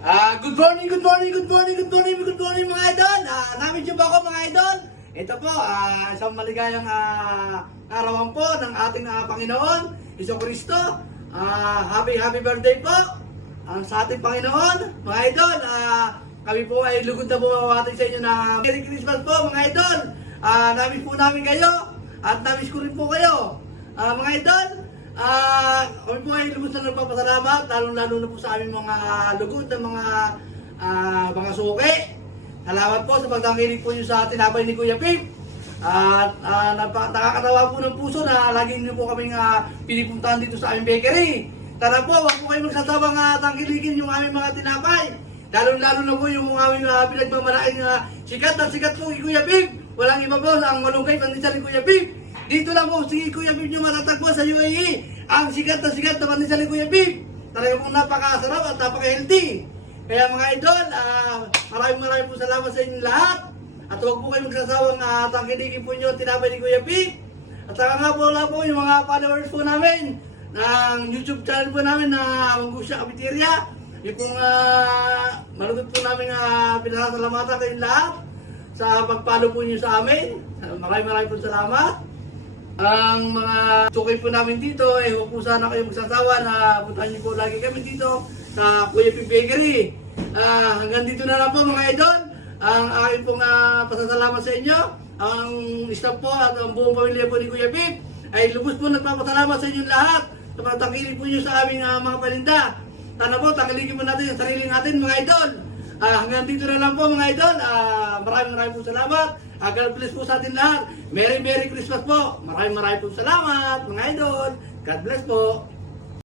Good morning, good morning, good morning, good morning, good morning mga idol. Namin ba ako mga idol? Ito po, isang maligayang arawan po ng ating Panginoon, Jesucristo. Happy birthday po sa ating Panginoon. Mga idol, kami po ay lugod na bumawati sa inyo na Merry Christmas po mga idol. Namiss po namin kayo at namiss ko rin po kayo. Mga idol, kami po ay lubos na nagpapasalamat, lalo na po sa aming mga lugod na mga suki. Salamat po sa pagtangkilik po nyo sa tinapay ni Kuya Pip. At nakakatawa po ng puso na lagi nyo po kaming pinipuntahan dito sa aming bakery. Tara po, wag po kayo magsasabang tangkilikin yung aming mga tinapay. Lalo na po yung aming pinagmamalaking sikat na sikat po kay Kuya Pip. Walang iba po ang malunggay pandesal ni Kuya Pip. Dito lang po, sige Kuya Pip nyo matatagpo sa UAE. Ang sikat na pandesal ni Kuya Pip. Talaga pong napakasarap at napaka-healthy. Kaya mga idol, maraming po salamat sa inyo lahat. At huwag po kayo magsasawang tangkilikin po nyo tinapay ni Kuya Pip. At saka nga po lang po yung mga followers po namin ng YouTube channel po namin na Mangusya Cafeteria. Yung pong malugod po namin pinasasalamatan kayong lahat sa pagpalo po nyo sa amin. Maraming po salamat. Ang mga sukay po namin dito, huwag po sana kayo magsasawa na puntahan niyo po lagi kami dito sa Kuya Pip Bakery. Hanggang dito na lang po mga idol. Ang aking pong pasasalamat sa inyo. Ang staff po at ang buong pamilya po ni Kuya Pip ay lubos po nagpapasalamat sa inyo lahat sa pagtangkilik po nyo sa aming mga paninda. Sana po, tangkilikin po natin yung sarili natin mga idol. Hanggang dito na lang po mga idol. Maraming po salamat. God bless po sa atin lahat. Merry Christmas po. Maraming po salamat mga idol. God bless po.